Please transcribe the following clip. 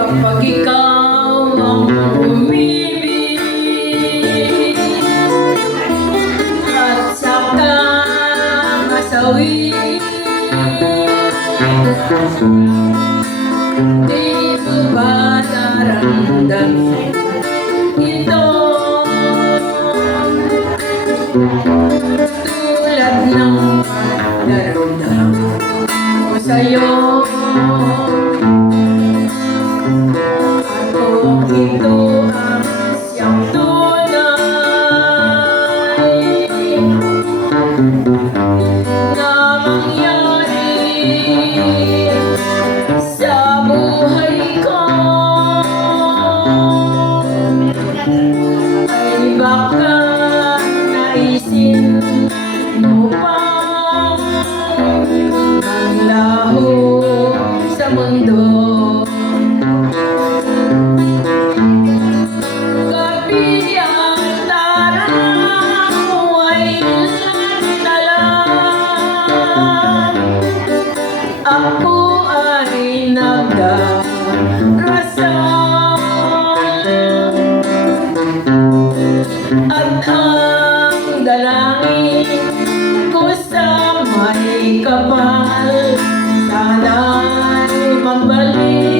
Kapag ikaw ang umibig At saka masawi Di mo ba naramdaman ito? na mangyari sa buhay ko At ang dalangin ko sa may kapal Sana'y magbalik.